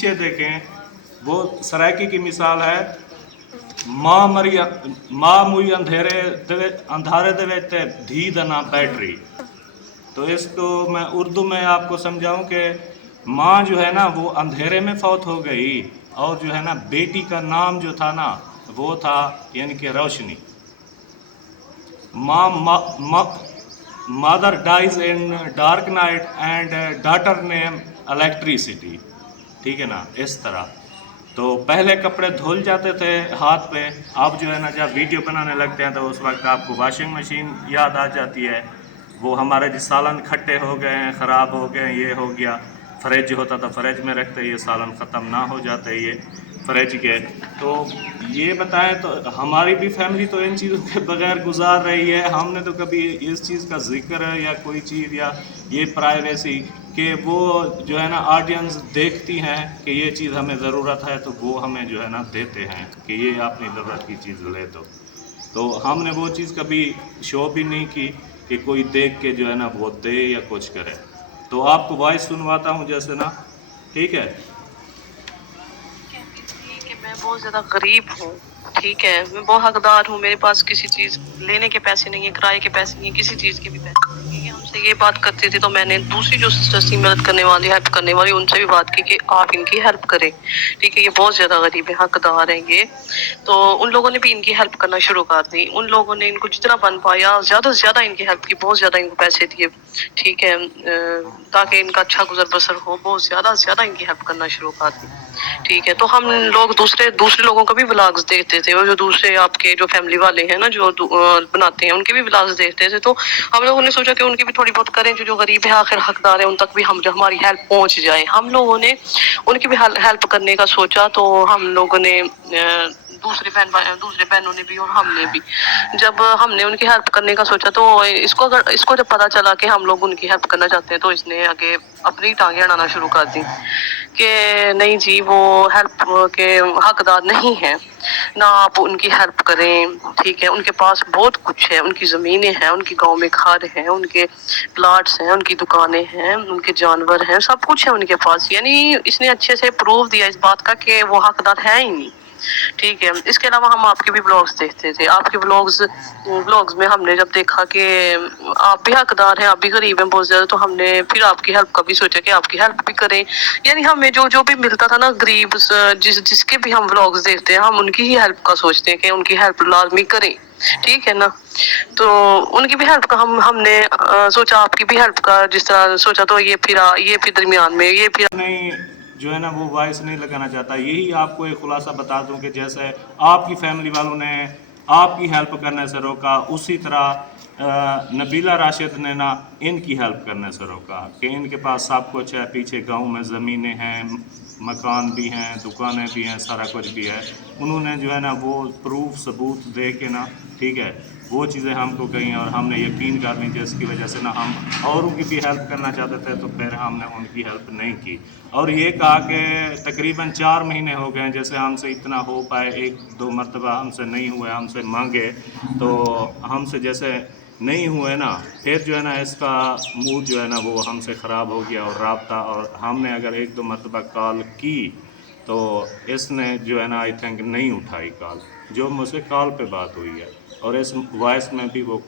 پیچھے دیکھیں وہ سرائکی کی مثال ہے، ماں موئی اندھارے دے وچ تے دھی دا نام بیٹری۔ تو اس کو میں اردو میں آپ کو سمجھاؤں کہ ماں جو ہے نا وہ اندھیرے میں فوت ہو گئی، اور جو ہے نا بیٹی کا نام جو تھا نا وہ تھا یعنی کہ روشنی۔ Mother dies in dark night and daughter name electricity, ٹھیک ہے نا، اس طرح۔ تو پہلے کپڑے دھل جاتے تھے ہاتھ پہ، اب جو ہے نا جب ویڈیو بنانے لگتے ہیں تو اس وقت آپ کو واشنگ مشین یاد آ جاتی ہے۔ وہ ہمارے جو سالن کھٹے ہو گئے ہیں، خراب ہو گئے ہیں، یہ ہو گیا، فریج ہوتا تھا فریج میں رکھتے، یہ سالن ختم نہ ہو جاتے یہ فریج کے۔ تو یہ بتائیں تو ہماری بھی فیملی تو ان چیزوں کے بغیر گزار رہی ہے، ہم نے تو کبھی اس چیز کا ذکر ہے یا کوئی چیز یا یہ پرائیویسی کہ وہ جو ہے نا آڈینس دیکھتی ہیں کہ یہ چیز ہمیں ضرورت ہے تو وہ ہمیں جو ہے نا دیتے ہیں کہ یہ اپنی ضرورت کی چیز لے دو۔ تو ہم نے وہ چیز کبھی شو بھی نہیں کی کہ کوئی دیکھ کے جو ہے نا وہ دے یا کچھ کرے۔ تو آپ کو وائس سنواتا ہوں جیسے نا، ٹھیک ہے؟ کہتی تھی کہ میں بہت زیادہ غریب ہوں، ٹھیک ہے، میں بہت حقدار ہوں، میرے پاس کسی چیز لینے کے پیسے نہیں ہیں، کرائے کے پیسے نہیں ہیں، کسی چیز کے بھی پیسے نہیں ہیں۔ یہ ہم سے یہ بات کرتی تھی تو میں نے دوسری جو سسٹرس تھی مدد کرنے والی، ہیلپ کرنے والی، ان سے بھی بات کی کہ آپ ان کی ہیلپ کریں، ٹھیک ہے، یہ بہت زیادہ غریب ہے، حقدار ہیں یہ۔ تو ان لوگوں نے بھی ان کی ہیلپ کرنا شروع کر دی، ان لوگوں نے ان کو جتنا بن پایا زیادہ سے زیادہ ان کی ہیلپ کی، بہت زیادہ ان کو پیسے دیے، ٹھیک ہے، تاکہ ان کا اچھا گزر بسر ہو، بہت زیادہ سے زیادہ ان کی ہیلپ کرنا شروع کر دی، ٹھیک ہے۔ تو ہم لوگ دوسرے لوگوں کا بھی ولاگز دیکھتے تھے، اور جو دوسرے آپ کے جو فیملی والے ہیں نا جو بناتے ہیں ان کے بھی ولاگز دیکھتے تھے، تو ہم لوگوں نے سوچا کہ ان کی بھی تھوڑی بہت کریں، جو غریب ہے آخر حقدار ہے ان تک بھی ہماری ہیلپ پہنچ جائے۔ ہم لوگوں نے ان کی بھی ہیلپ کرنے کا سوچا، تو ہم لوگوں نے دوسرے بہنوں نے بھی اور ہم نے بھی جب ہم نے ان کی ہیلپ کرنے کا سوچا تو اس کو جب پتا چلا کہ ہم لوگ ان کی ہیلپ کرنا چاہتے ہیں تو اس نے آگے اپنی ٹانگیں اڑانا شروع کر دی کہ نہیں جی وہ ہیلپ کے حقدار نہیں ہیں، نہ آپ ان کی ہیلپ کریں، ٹھیک ہے، ان کے پاس بہت کچھ ہے، ان کی زمینیں ہیں، ان کی گاؤں میں گھر ہیں، ان کے پلاٹس ہیں، ان کی دکانیں ہیں، ان کے جانور ہیں، سب کچھ ہے ان کے پاس۔ یعنی اس نے اچھے سے پروف دیا اس بات کا کہ وہ حقدار ہے ہی نہیں، ٹھیک ہے۔ اس کے علاوہ ہم آپ کے بھی بلاگز دیکھتے تھے، آپ کے بلاگز میں ہم نے جب دیکھا کہ آپ بھی حقدار ہیں، آپ بھی غریب ہیں بہت زیادہ، تو ہم نے پھر آپ کی ہیلپ کا بھی سوچا کہ آپ کی ہیلپ بھی کریں۔ یعنی ہمیں جو بھی ملتا تھا نا غریب، جس کے بھی ہم ولاگز دیکھتے ہیں ہم ان کی ہی ہیلپ کا سوچتے ہیں کہ ان کی ہیلپ لازمی کریں، ٹھیک ہے نا۔ تو ان کی بھی ہیلپ کا ہم نے سوچا آپ کی بھی ہیلپ کا جس طرح سوچا، تو یہ پھر درمیان میں یہ پھر نہیں جو ہے نا وہ وائس نہیں لگانا چاہتا۔ یہی آپ کو ایک خلاصہ بتا دوں کہ جیسے آپ کی فیملی والوں نے آپ کی ہیلپ کرنے سے روکا، اسی طرح نبیلہ راشد نے نا ان کی ہیلپ کرنے سے روکا کہ ان کے پاس سب کچھ ہے، پیچھے گاؤں میں زمینیں ہیں، مکان بھی ہیں، دکانیں بھی ہیں، سارا کچھ بھی ہے۔ انہوں نے جو ہے نا وہ پروف ثبوت دے کے نا، ٹھیک ہے، وہ چیزیں ہم کو کہیں اور ہم نے یقین کر لی، جس کی وجہ سے نا ہم اوروں کی بھی ہیلپ کرنا چاہتے تھے تو پھر ہم نے ان کی ہیلپ نہیں کی۔ اور یہ کہا کہ تقریباً 4 مہینے ہو گئے ہیں جیسے ہم سے اتنا ہو پائے، 1-2 مرتبہ ہم سے نہیں ہوئے، ہم سے مانگے تو ہم سے جیسے نہیں ہوئے نا، پھر جو ہے نا اس کا موڈ جو ہے نا وہ ہم سے خراب ہو گیا، اور رابطہ، اور ہم نے اگر 1-2 مرتبہ کال کی تو اس نے جو ہے نا آئی تھنک نہیں اٹھائی کال، جو مجھ سے کال پہ بات ہوئی ہے، اور اس وائس میں بھی وہ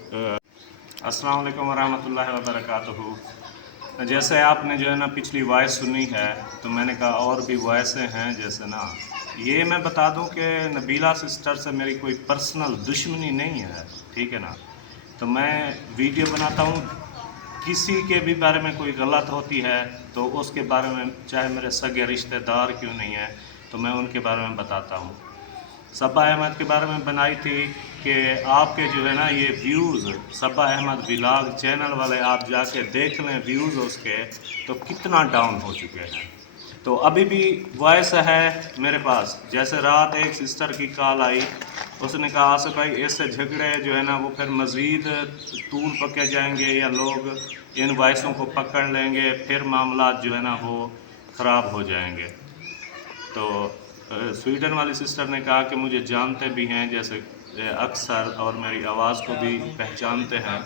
السلام علیکم ورحمۃ اللہ وبرکاتہ۔ جیسے آپ نے جو ہے نا پچھلی وائس سنی ہے تو میں نے کہا اور بھی وائسیں ہیں جیسے نا، یہ میں بتا دوں کہ نبیلہ سسٹر سے میری کوئی پرسنل دشمنی نہیں ہے، ٹھیک ہے نا۔ تو میں ویڈیو بناتا ہوں، کسی کے بھی بارے میں کوئی غلط ہوتی ہے تو اس کے بارے میں چاہے میرے سگے رشتہ دار کیوں نہیں ہیں تو میں ان کے بارے میں بتاتا ہوں۔ صبا احمد کے بارے میں بنائی تھی کہ آپ کے جو ہے نا یہ ویوز، صبا احمد ولاگ چینل والے آپ جا کے دیکھ لیں ویوز اس کے تو کتنا ڈاؤن ہو چکے ہیں۔ تو ابھی بھی وائس ہے میرے پاس، جیسے رات ایک سسٹر کی کال آئی، اس نے کہا آصف بھائی اس سے جھگڑے جو ہے نا وہ پھر مزید طول پکے جائیں گے یا لوگ ان وائسوں کو پکڑ لیں گے، پھر معاملات جو ہے نا وہ خراب ہو جائیں گے۔ تو سویڈن والی سسٹر نے کہا کہ مجھے جانتے بھی ہیں جیسے اکثر، اور میری آواز کو بھی پہچانتے ہیں،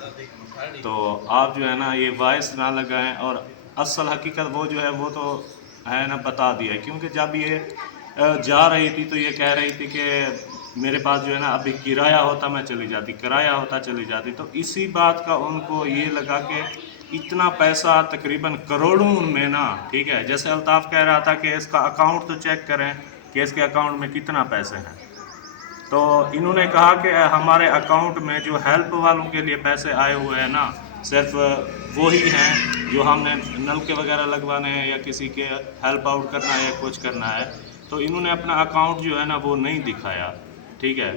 تو آپ جو ہے نا یہ وائس نہ لگائیں، اور اصل حقیقت وہ جو ہے وہ تو है ना बता दिया, क्योंकि जब ये जा रही थी तो ये कह रही थी कि मेरे पास जो है ना अभी किराया होता मैं चली जाती, किराया होता चली जाती। तो इसी बात का उनको ये लगा कि इतना पैसा तकरीबन करोड़ों में ना, ठीक है, जैसे अल्ताफ़ कह रहा था कि इसका अकाउंट तो चेक करें कि इसके अकाउंट में कितना पैसे हैं। तो इन्होंने कहा कि हमारे अकाउंट में जो हेल्प वालों के लिए पैसे आए हुए हैं ना, सिर्फ वो ही हैं जो हमने नलके वगैरह लगवाने हैं या किसी के हेल्प आउट करना है या कुछ करना है। तो इन्होंने अपना अकाउंट जो है ना वो नहीं दिखाया, ठीक है।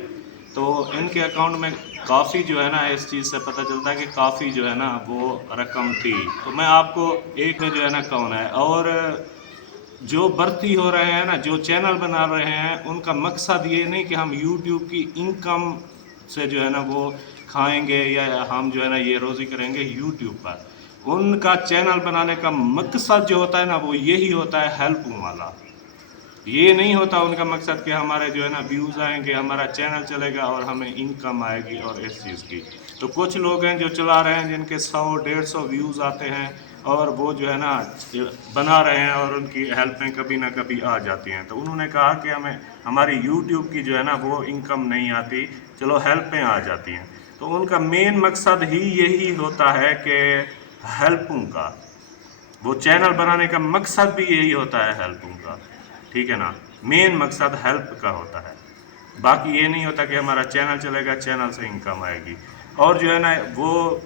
तो इनके अकाउंट में काफ़ी जो है ना, इस चीज़ से पता चलता है कि काफ़ी जो है ना वो रकम थी। तो मैं आपको एक में जो है ना कौन है, और जो भर्ती हो रहे हैं ना, जो चैनल बना रहे हैं, उनका मकसद ये नहीं कि हम यूट्यूब की इनकम से जो है ना वो खाएंगे या हम जो है ना ये रोज़ी करेंगे यूट्यूब पर। उनका चैनल बनाने का मकसद जो होता है ना वो यही होता है हेल्प वाला। ये नहीं होता उनका मकसद कि हमारे जो है ना व्यूज़ आएंगे, हमारा चैनल चलेगा और हमें इनकम आएगी और इस चीज़ की। तो कुछ लोग हैं जो चला रहे हैं जिनके 100-150 व्यूज़ आते हैं और वो जो है ना बना रहे हैं और उनकी हेल्पें कभी ना कभी आ जाती हैं। तो उन्होंने कहा कि हमें हमारी यूट्यूब की जो है ना वो इनकम नहीं आती, चलो हेल्पें आ जाती हैं। तो उनका मेन मकसद ही यही होता है कि हेल्पों का, वो चैनल बनाने का मकसद भी यही होता है हेल्पों का, ठीक है ना। मेन मकसद हेल्प का होता है, बाकी ये नहीं होता कि हमारा चैनल चलेगा, चैनल से इनकम आएगी। और जो है ना वो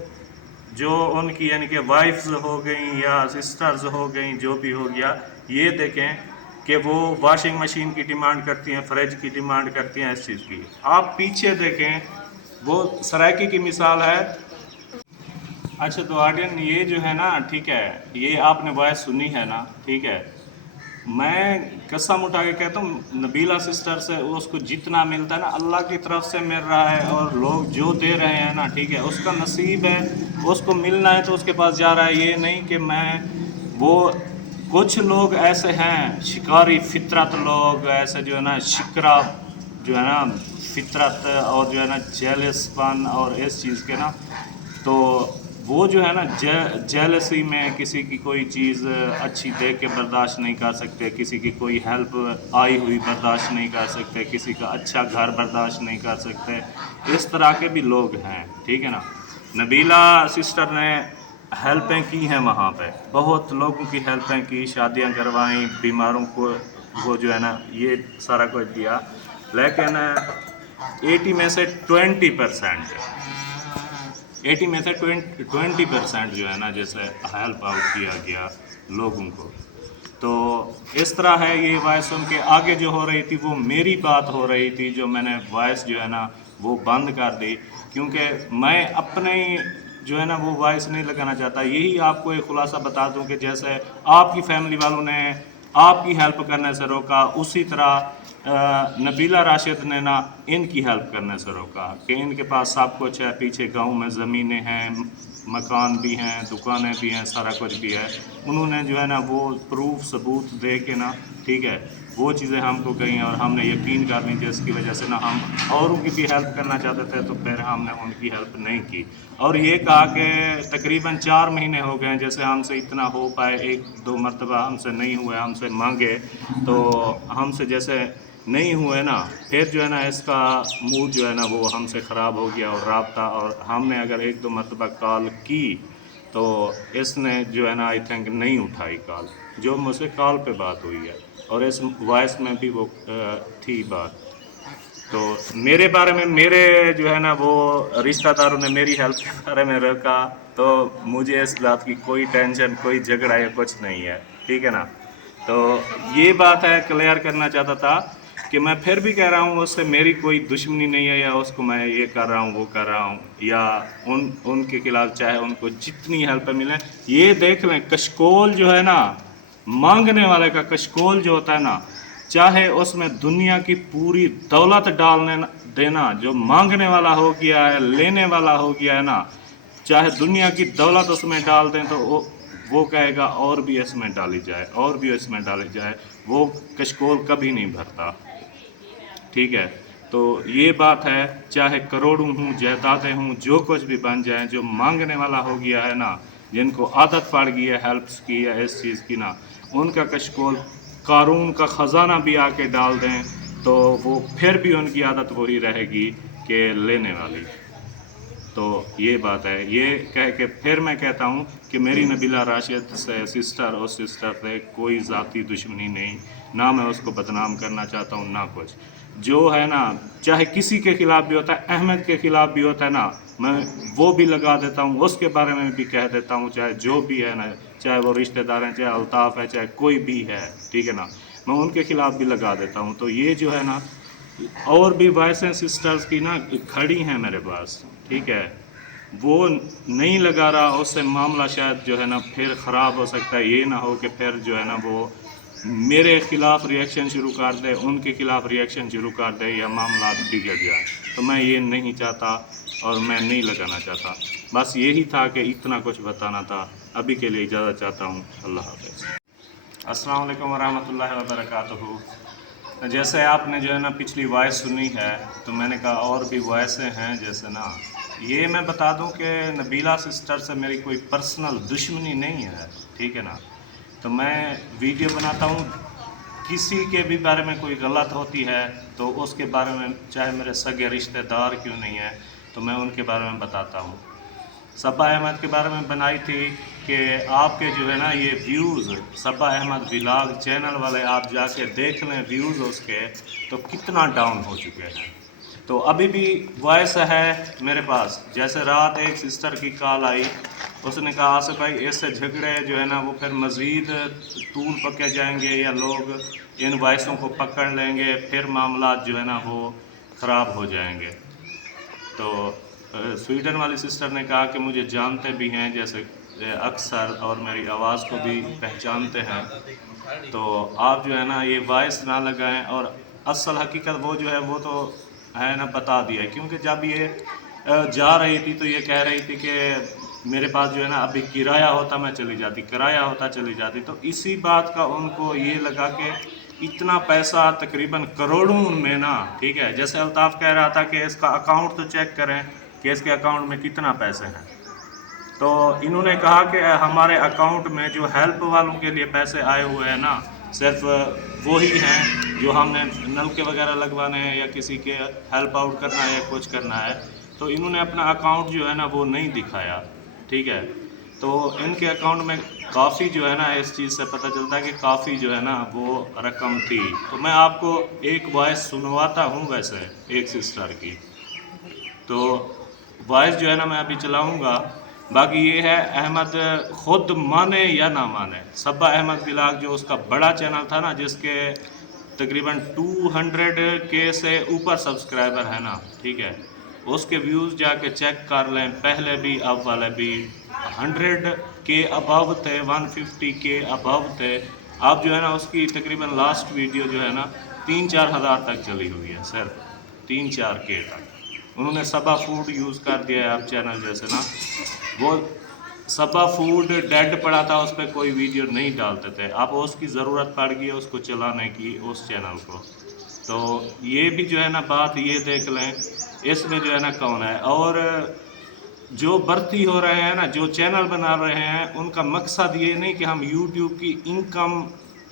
जो उनकी यानी कि वाइफ्स हो गई या सिस्टर्स हो गई, जो भी हो गया, ये देखें कि वो वॉशिंग मशीन की डिमांड करती हैं, फ्रिज की डिमांड करती हैं, इस चीज़ की। आप पीछे देखें, वो सराइकी की मिसाल है। अच्छा तो आर्यन ये जो है ना, ठीक है, ये आपने वॉइस सुनी है ना, ठीक है। मैं कसम उठा के कहता हूँ नबीला सिस्टर से उसको जितना मिलता है ना अल्लाह की तरफ से मिल रहा है, और लोग जो दे रहे हैं ना, ठीक है, उसका नसीब है, उसको मिलना है तो उसके पास जा रहा है। ये नहीं कि मैं वो, कुछ लोग ऐसे हैं शिकारी फितरत लोग, ऐसे जो है ना शिकरा जो है ना फितरत, और जो है ना जेलसपन और इस चीज़ के ना, तो वो जो है ना जेलसी में किसी की कोई चीज़ अच्छी देख के बर्दाश्त नहीं कर सकते, किसी की कोई हेल्प आई हुई बर्दाश्त नहीं कर सकते, किसी का अच्छा घर बर्दाश्त नहीं कर सकते। इस तरह के भी लोग हैं, ठीक है ना। नबीला सिस्टर ने हेल्पें की हैं वहाँ पे, बहुत लोगों की हेल्पें की, शादियाँ करवाईं, बीमारों को वो जो है ना ये सारा कुछ दिया। लेकिन 80 में से 20%, 80 में से 20% जो है ना जैसे हेल्प आउट किया गया लोगों को। तो इस तरह है। ये वॉइस उनके आगे जो हो रही थी वो मेरी बात हो रही थी, जो मैंने वॉइस जो है ना वो बंद कर दी, क्योंकि मैं अपने जो है ना वो वॉइस नहीं लगाना चाहता। यही आपको एक खुलासा बता दूं कि जैसे आपकी फैमिली वालों ने आपकी हेल्प करने से रोका, उसी तरह नबीला राशिद ने ना इनकी हेल्प करने से रोका कि इनके पास सब कुछ है, पीछे गांव में ज़मीनें हैं, मकान भी हैं, दुकानें भी हैं, सारा कुछ भी है। उन्होंने जो है ना वो प्रूफ सबूत दे के ना, ठीक है, वो चीज़ें हमको कही और हमने यकीन कर ली, जिसकी वजह से ना हम औरों की भी हेल्प करना चाहते थे, तो फिर हमने उनकी हेल्प नहीं की। और ये कहा कि तकरीबन 4 महीने हो गए जैसे हमसे इतना हो पाए, 1-2 मरतबा हमसे नहीं हुए, हमसे मांगे तो हमसे जैसे नहीं हुए ना, फिर जो है ना इसका मूड जो है ना वो हमसे ख़राब हो गया और राब्ता, और हमने अगर 1-2 मरतबा कॉल की तो इसने जो है ना आई थिंक नहीं उठाई कॉल, जो मुझसे कॉल पे बात हुई है, और इस वॉइस में भी वो थी बात। तो मेरे बारे में मेरे जो है ना वो रिश्तेदारों ने मेरी हेल्प के बारे में रखा, तो मुझे इस बात की कोई टेंशन, कोई झगड़ा या कुछ नहीं है, ठीक है ना। तो ये बात है, क्लियर करना चाहता था कि मैं फिर भी कह रहा हूँ उससे मेरी कोई दुश्मनी नहीं है, या उसको मैं ये कर रहा हूँ वो कर रहा हूँ, या उनके खिलाफ चाहे उनको जितनी हेल्प मिले। ये देख लें कशकोल जो है ना, मांगने वाले का कशकोल जो होता है ना, चाहे उसमें दुनिया की पूरी दौलत डालने देना, जो मांगने वाला हो गया है, लेने वाला हो गया है ना, चाहे दुनिया की दौलत उसमें डाल दें तो वो कहेगा और भी इसमें डाली जाए, और भी इसमें डाली जाए, वो कशकोल कभी नहीं भरता, ठीक है। तो ये बात है, चाहे करोड़ों हूँ, जायदादें हूँ, जो कुछ भी बन जाए, जो मांगने वाला हो गया है ना, जिनको आदत पड़ गई है हेल्प्स की या इस चीज़ की ना, उनका कशकोल कारून का ख़जाना भी आके डाल दें तो वो फिर भी उनकी आदत वही रहेगी कि लेने वाली। तो ये बात है। ये कह के फिर मैं कहता हूँ कि मेरी नबीला राशिद से सिस्टर और सिस्टर से कोई ज़ाती दुश्मनी नहीं, ना मैं उसको बदनाम करना चाहता हूँ ना कुछ। जो है ना, चाहे किसी के ख़िलाफ़ भी होता है, अहमद के ख़िलाफ़ भी होता है ना, मैं वो भी लगा देता हूँ, उसके बारे में भी कह देता हूँ, चाहे जो भी है ना, चाहे वो रिश्तेदार हैं, चाहे अल्ताफ़ है, चाहे कोई भी है, ठीक है ना, मैं उनके ख़िलाफ़ भी लगा देता हूँ। तो ये जो है ना, और भी वाइस एंड सिस्टर्स की ना खड़ी हैं मेरे पास, ठीक है, वो नहीं लगा रहा, उससे मामला शायद जो है ना फिर ख़राब हो सकता है। ये ना हो कि फिर जो है ना वो मेरे ख़िलाफ़ रिएक्शन शुरू कर दे, उनके ख़िलाफ़ रिएक्शन शुरू कर दे, या मामला बिगड़ जाए। तो मैं ये नहीं चाहता और मैं नहीं लगाना चाहता। बस यही था कि इतना कुछ बताना था। अभी के लिए इजाज़त चाहता हूँ। अल्लाह हाफ़िज़। अस्सलाम वालेकुम वरहमतुल्लाहि वबरकातुहू। जैसे आपने जो है ना पिछली वॉइस सुनी है, तो मैंने कहा और भी वॉइसें हैं जैसे ना, ये मैं बता दूं कि नबीला सिस्टर से मेरी कोई पर्सनल दुश्मनी नहीं है, ठीक है ना। तो मैं वीडियो बनाता हूँ, किसी के भी बारे में कोई गलत होती है तो उसके बारे में, चाहे मेरे सगे रिश्तेदार क्यों नहीं है, तो मैं उनके बारे में बताता हूँ। सबा अहमद के बारे में बनाई थी कि आपके जो है ना ये व्यूज़, सबा अहमद व्लॉग चैनल वाले आप जाके देख लें व्यूज़ उसके, तो कितना डाउन हो चुके हैं। तो अभी भी वॉइस है मेरे पास। जैसे रात एक सिस्टर की कॉल आई, उसने कहा आसिफ भाई ऐसे झगड़े जो है ना वो फिर मज़ीद तूल पके जाएंगे, या लोग इन वॉइसों को पकड़ लेंगे, फिर मामला जो है ना वो ख़राब हो जाएंगे। तो स्वीडन वाली सिस्टर ने कहा कि मुझे जानते भी हैं, जैसे अक्सर, और मेरी आवाज़ को भी पहचानते हैं, तो आप जो है ना ये वॉइस ना लगाएं। और असल हकीकत वो जो है वो तो है ना बता दिया है, क्योंकि जब ये जा रही थी तो ये कह रही थी कि मेरे पास जो है ना अभी किराया होता मैं चली जाती, किराया होता चली जाती। तो इसी बात का उनको ये लगा कि इतना पैसा तकरीबन करोड़ों में ना, ठीक है, जैसे अल्ताफ़ कह रहा था कि इसका अकाउंट तो चेक करें कि इसके अकाउंट में कितना पैसे हैं। तो इन्होंने कहा कि हमारे अकाउंट में जो हेल्प वालों के लिए पैसे आए हुए हैं ना, सिर्फ वही हैं जो हमने नलके वगैरह लगवाने हैं या किसी के हेल्प आउट करना है या कुछ करना है। तो इन्होंने अपना अकाउंट जो है ना वो नहीं दिखाया, ठीक है। तो इनके अकाउंट में काफ़ी जो है ना, इस चीज़ से पता चलता है कि काफ़ी जो है ना वो रकम थी। तो मैं आपको एक वॉइस सुनवाता हूँ वैसे एक सिस्टर की। तो वॉइस जो है ना मैं अभी चलाऊँगा। बाकी ये है, अहमद ख़ुद माने या ना माने, सबा अहमद व्लॉग जो उसका बड़ा चैनल था ना, जिसके तकरीबन 200 के से ऊपर सब्सक्राइबर है ना, ठीक है, उसके व्यूज़ जाके चेक कर लें, पहले भी अब वाले भी 100 के अबव थे, 150 के अबव थे। अब जो है ना उसकी तकरीबन लास्ट वीडियो जो है ना 3-4 हज़ार तक चली हुई है, सिर्फ 3-4 के तक। उन्होंने सबा फूड यूज़ कर दिया है अब चैनल, जैसे ना वो सबा फूड डेड पड़ा था, उस पर कोई वीडियो नहीं डालते थे, अब उसकी ज़रूरत पड़ गई है उसको चलाने की, उस चैनल को। तो ये भी जो है ना बात ये देख लें, इसमें जो है ना कौन है। और जो भर्ती हो रहे हैं ना, जो चैनल बना रहे हैं, उनका मकसद ये नहीं कि हम यूट्यूब की इनकम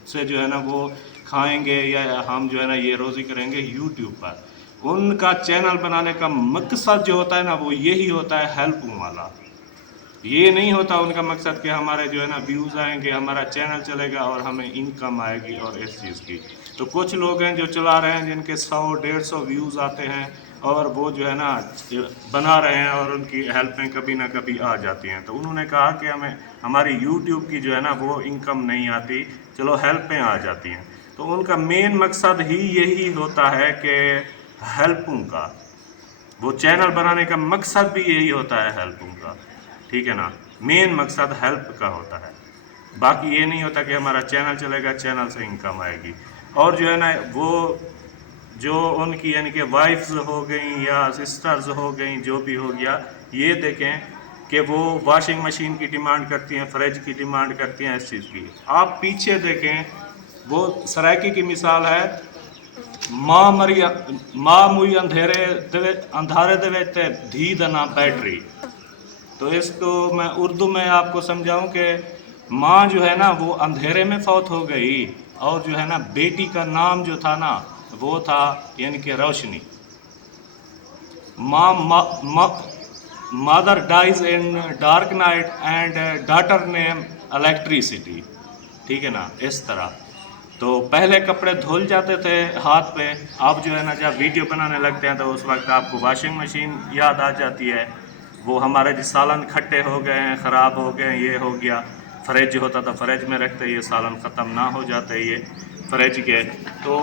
से जो है ना वो खाएंगे, या हम जो है ना ये रोज़ी करेंगे यूट्यूब पर। उनका चैनल बनाने का मकसद जो होता है ना वो यही होता है हेल्प वाला। ये नहीं होता उनका मकसद कि हमारे जो है ना व्यूज़ आएंगे, हमारा चैनल चलेगा और हमें इनकम आएगी और इस चीज़ की। तो कुछ लोग हैं जो चला रहे हैं जिनके 100-150 व्यूज़ आते हैं, और वो जो है ना बना रहे हैं और उनकी हेल्पें कभी ना कभी आ जाती हैं। तो उन्होंने कहा कि हमें हमारी यूट्यूब की जो है ना वो इनकम नहीं आती, चलो हेल्पें आ जाती हैं। तो उनका मेन मकसद ही यही होता है कि हेल्पों का, वो चैनल बनाने का मकसद भी यही होता है हेल्पों का, ठीक है ना, मेन मकसद हेल्प का होता है। बाकी ये नहीं होता कि हमारा चैनल चलेगा, चैनल से इनकम आएगी। और जो है ना वो जो उनकी यानी कि वाइफ्स हो गई या सिस्टर्स हो गई, जो भी हो गया, ये देखें कि वो वॉशिंग मशीन की डिमांड करती हैं, फ्रिज की डिमांड करती हैं, इस चीज़ की। आप पीछे देखें, वो सराइकी की मिसाल है, माँ मुई अंधारे दे विच ते धी दा ना बैटरी। तो इसको मैं उर्दू में आपको समझाऊं कि माँ जो है ना वो अंधेरे में फौत हो गई, और जो है ना बेटी का नाम जो था ना वो था यानी कि रोशनी। Mother dies in dark night and daughter name electricity. ठीक है ना, इस तरह। तो पहले कपड़े धुल जाते थे हाथ पे, अब जो है ना जब वीडियो बनाने लगते हैं तो उस वक्त आपको वॉशिंग मशीन याद आ जाती है। वो हमारे जो सालन खट्टे हो गए हैं, ख़राब हो गए हैं, ये हो गया। फ्रिज होता था, फ्रिज में रखते ये सालन ख़त्म ना हो जाते ये फ्रिज के। तो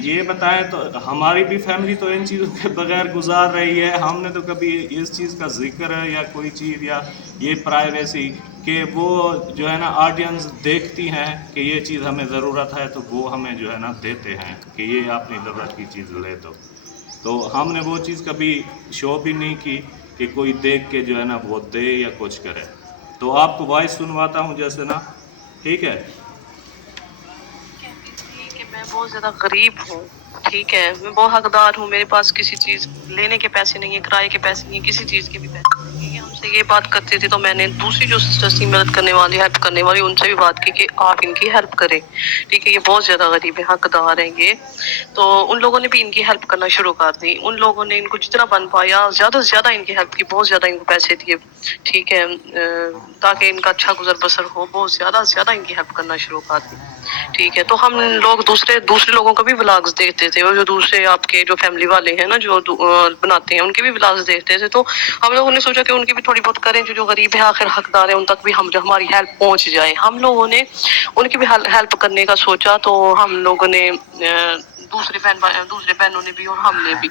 ये बताएं तो हमारी भी फैमिली तो इन चीज़ों के बगैर गुजार रही है। हमने तो कभी इस चीज़ का जिक्र या कोई चीज़ या ये प्राइवेसी कि वो जो है ना ऑडियंस देखती हैं कि ये चीज़ हमें ज़रूरत है तो वो हमें जो है ना देते हैं कि ये अपनी ज़रूरत की चीज़ ले दो। तो हमने वो चीज़ कभी शो भी नहीं की कि कोई देख के जो है ना वो दे या कुछ करे। तो आपको वॉइस सुनवाता हूँ जैसे ना, ठीक है। कहती थी कि मैं बहुत ज्यादा गरीब हूँ, ठीक है, मैं बहुत हकदार हूँ, मेरे पास किसी चीज लेने के पैसे नहीं है, किराए के पैसे नहीं है, किसी चीज के भी पैसे नहीं है। हमसे ये बात करती थी तो मैंने दूसरी जो सिस्टर्स थी मदद करने वाली, हेल्प करने वाली, उनसे भी बात की कि आप इनकी हेल्प करें, ठीक है, ये बहुत ज्यादा गरीब है, हकदार है ये। तो उन लोगों ने भी इनकी हेल्प करना शुरू कर दी। उन लोगों ने इनको जितना बन पाया ज्यादा से ज्यादा इनकी हेल्प की, बहुत ज्यादा इनको पैसे दिए, ठीक है, ताकि इनका अच्छा गुजर बसर हो, बहुत ज्यादा से ज्यादा इनकी हेल्प करना शुरू कर दी। ठीक है, तो हम लोग दूसरे दूसरे लोगों का भी व्लॉग्स देखते थे, और जो दूसरे आपके जो फैमिली वाले हैं ना जो बनाते हैं उनके भी व्लॉग्स देखते थे। तो हम लोगों ने सोचा कि उनकी भी थोड़ी बहुत करें, जो जो गरीब है आखिर हकदार है, उन तक भी हम जो हमारी हेल्प पहुंच जाए। हम लोगों ने उनकी भी हेल्प करने का सोचा। तो हम लोगों ने दूसरे बहनों ने भी और हमने भी,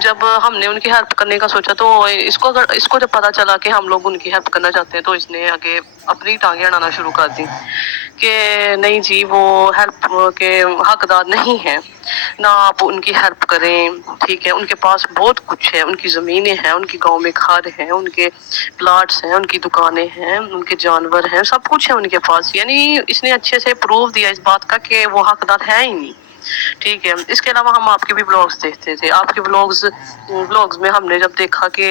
जब हमने उनकी हेल्प करने का सोचा तो इसको जब पता चला कि हम लोग उनकी हेल्प करना चाहते हैं तो इसने आगे अपनी टांगे अड़ाना शुरू कर दी कि नहीं जी वो हेल्प के हकदार नहीं है, ना आप उनकी हेल्प करें, ठीक है, उनके पास बहुत कुछ है, उनकी ज़मीनें हैं, उनकी गांव में घर हैं, उनके प्लाट्स हैं, उनकी दुकानें हैं, उनके जानवर हैं, सब कुछ है उनके पास। यानी इसने अच्छे से प्रूव दिया इस बात का कि वो हकदार है ही नहीं, ठीक है। इसके अलावा हम आपके भी ब्लॉग्स देखते थे, आपके ब्लॉग्स में हमने जब देखा कि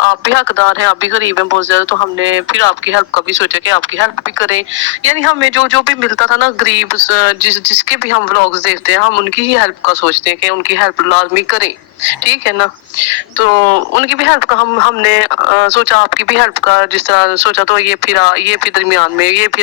आप भी हकदार हैं, आप भी गरीब हैं बहुत ज्यादा, तो हमने फिर आपकी हेल्प का भी सोचा कि आपकी हेल्प भी करें। यानी हमें जो जो भी मिलता था ना गरीब, जिसके भी हम व्लॉग्स देखते हैं हम उनकी ही हेल्प का सोचते हैं कि उनकी हेल्प लाजमी करें, ठीक है ना। तो उनकी भी हेल्प का हमने सोचा आपकी भी हेल्प का जिस तरह सोचा, तो ये फिर दरमियान में ये फिर